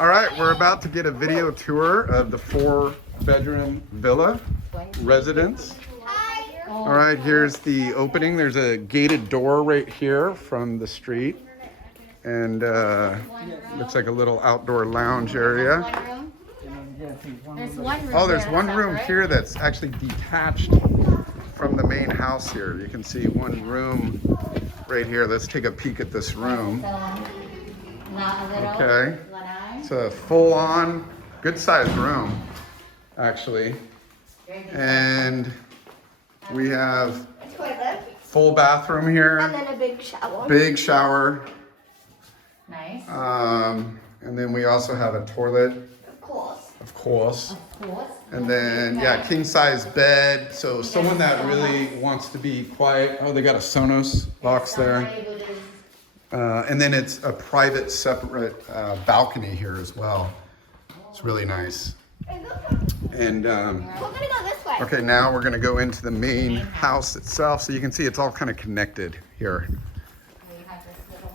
All right, we're about to get a video tour of the 4-bedroom villa residence. All right, here's the opening. There's a gated door right here from the street. And looks like a little outdoor lounge area. Oh, there's one room here that's actually detached from the main house here. You can see one room right here. Let's take a peek at this room. Okay, it's a full-on, good-sized room, actually. And we have full bathroom here. And then a big shower. Big shower. Nice. And then we also have a toilet. Of course. Of course. Of course. And then, yeah, king-size bed. So someone that really wants to be quiet. Oh, they got a Sonos box there. And then it's a private, separate balcony here as well. It's really nice. And We're gonna go this way. okay, now we're gonna go into the main house itself. So you can see it's all kind of connected here.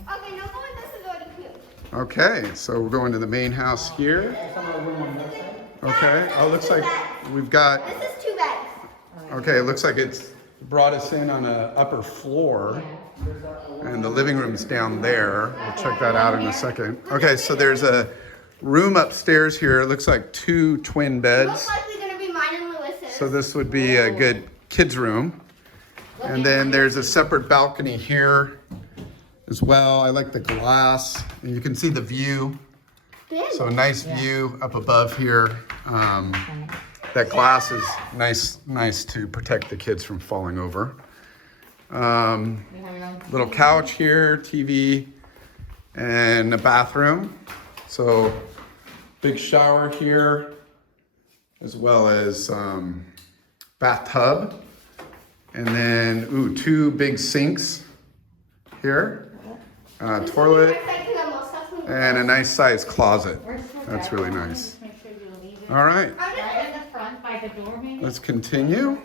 Okay, no going. This is already cute. Okay, so we're going to the main house here. Okay, oh, looks like we've got, This is 2 beds. okay, it looks like it's brought us in on an upper floor. And the living room's down there. We'll check that out in a second. Okay, so there's a room upstairs here. It looks like 2 twin beds. Most likely gonna be mine and Lewis's. So this would be a good kids' room. And then there's a separate balcony here as well. I like the glass. And you can see the view. So a nice view up above here. That glass is nice to protect the kids from falling over. Little couch here, TV, and a bathroom. So big shower here, as well as bathtub. And then, 2 big sinks here. Toilet, and a nice sized closet. That's really nice. All right, Right in the front by the door, maybe? let's continue.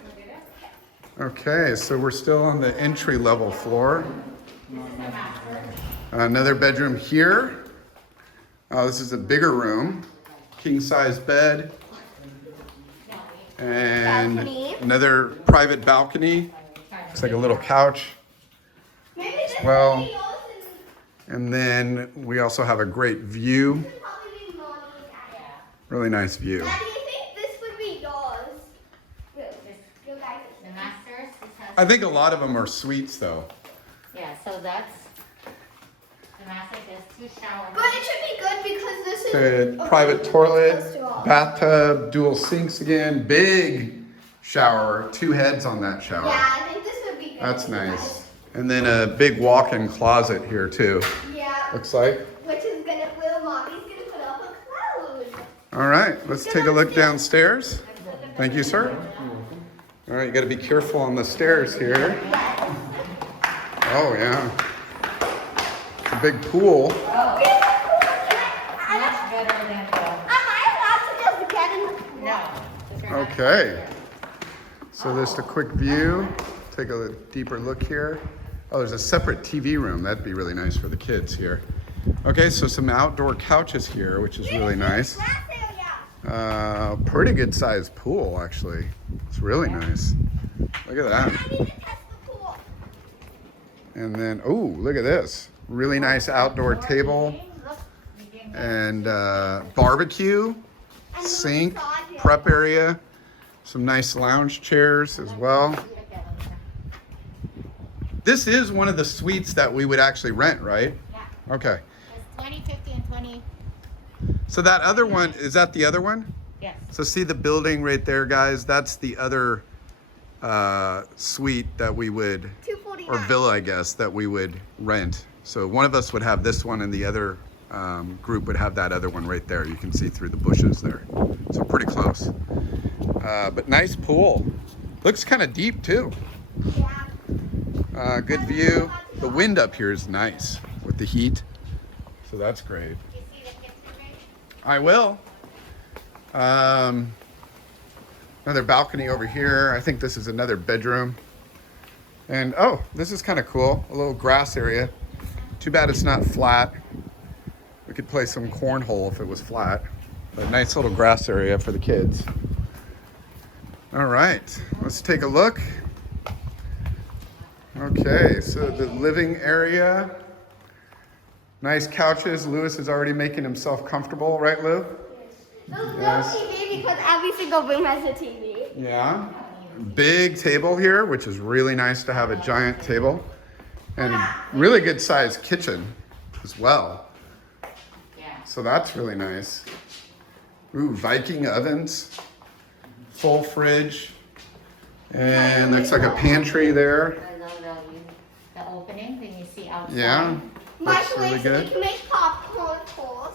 Okay, so we're still on the entry level floor. Another bedroom here. This is a bigger room, king size bed. And Balcony. another private balcony. Looks like a little couch. Maybe this Well- will be yours And then we also have a great view. and probably be Mommy's. Really nice view. Daddy, I think this would be yours. You guys. The masters. This has, I think a lot of them are suites though. yeah, so that's the master. There's 2 showers. But it should be good because this is The okay, private close toilet, to all. bathtub, dual sinks again, big shower, 2 heads on that shower. Yeah, I think this would be good. That's nice. And then a big walk-in closet here too, Yeah. looks like. Which is Mommy's gonna put up a cloud. All right, let's take a look downstairs. Thank you, sir. All right, you gotta be careful on the stairs here. Oh, yeah. A big pool. Much better than the... Am I allowed to just get in? No. Okay. So just a quick view. Take a deeper look here. Oh, there's a separate TV room. That'd be really nice for the kids here. Okay, so some outdoor couches here, which is really nice. Pretty good sized pool, actually. It's really nice. Look at that. I need to test the pool. And then, oh, look at this. Really nice outdoor table and barbecue, And the sink, massage area. prep area, some nice lounge chairs as well. This is one of the suites that we would actually rent, right? Yeah. Okay. It's 20, 50, and 20. So that other one, is that the other one? Yes. So see the building right there, guys? That's the other suite that we would, $249. or villa, I guess, that we would rent. So one of us would have this one and the other group would have that other one right there. You can see through the bushes there. So pretty close. But nice pool. Looks kind of deep too. Yeah. Good view. The wind up here is nice with the heat. So that's great. You see the kitchen, maybe? I will. Another balcony over here. I think this is another bedroom. And oh, this is kind of cool. A little grass area. Too bad it's not flat. We could play some cornhole if it was flat. A nice little grass area for the kids. All right, let's take a look. Okay, so the living area. Nice couches. Lewis is already making himself comfortable, right, Lou? There's Yes. no TV because every single room has a TV. Yeah. Big table here, which is really nice to have a giant table. And really good sized kitchen as well. Yeah. So that's really nice. Ooh, Viking ovens, full fridge, and looks like a pantry there. I love the opening that you see outside. Yeah, looks really Microwave so we good. can make popcorn, of course.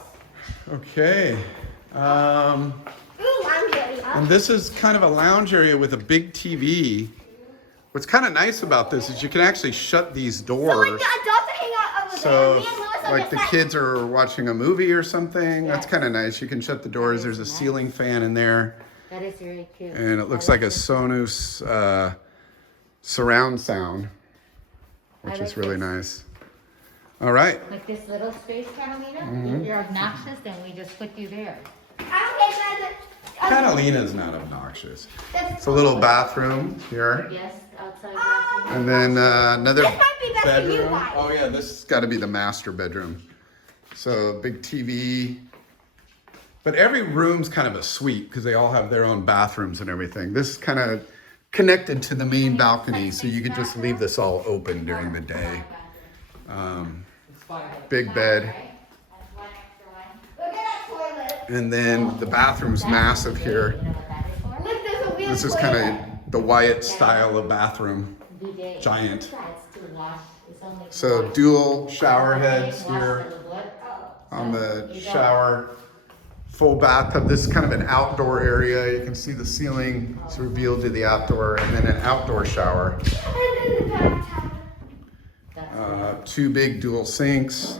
Okay. Ooh, lounge area. And this is kind of a lounge area with a big TV. What's kind of nice about this is you can actually shut these So doors. like the adults hang out over So there. if, Me and Lewis are like just the like, kids are watching a movie or something, that's Yes. kind of nice. You can shut the doors. There's a ceiling fan in there. That is very cute. And it looks I like a Sonos surround sound, which I is like really this. nice. All right. Like this little space, Catalina. Mm-hmm. If you're obnoxious, then we just put you there. I don't get Catalina's not obnoxious. that. It's a little bathroom here. Yes, outside bathroom. And then another This might be best for you bedroom. guys. Oh yeah, this has got to be the master bedroom. So big TV. But every room's kind of a suite because they all have their own bathrooms and everything. This is kind of connected to the main balcony, so you could just leave this all open during the day. Big bed. Right? That's one extra one. Look at that toilet. And then the bathroom's massive here. You know what that is for? Look, there's a real This is toilet. kind of the Wyatt style of bathroom. Bidet. Giant. That's to wash. It's only to So wash. dual shower heads Wash here the wood. on the shower. Full bathtub. This is kind of an outdoor area. You can see the ceiling is revealed to the outdoor, and then an outdoor shower. And then the bathtub. That's Two big dual sinks.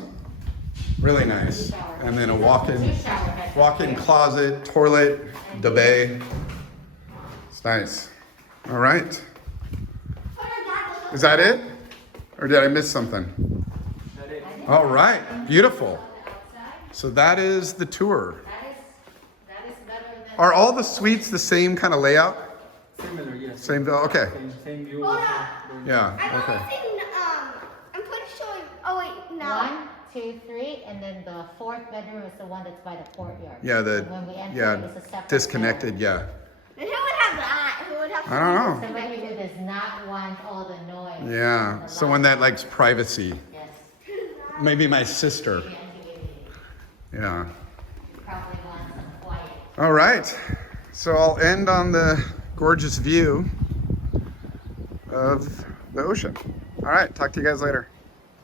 Really nice. And then a walk-in two shower heads. walk-in closet, toilet, the bay. It's nice. All right. Is that it? Or did I miss something? All right. Beautiful. So that is the tour. That is better than. Are all the suites the same kind of layout? Similar, yes. Same, okay. Same view. Hold also. up. Yeah, I'm okay. noticing, I'm pretty sure, oh wait, no. 1, 2, 3, and then the fourth bedroom is the one that's by the courtyard. Yeah, And when we enter, yeah, it's a separate disconnected, yeah. And who would have that? Who would have I don't know. Somebody who does not want all the noise. Yeah, The someone loud- that likes privacy. Yes. Maybe my sister. Yeah. Probably want some quiet. All right. So I'll end on the gorgeous view of the ocean. All right. Talk to you guys later.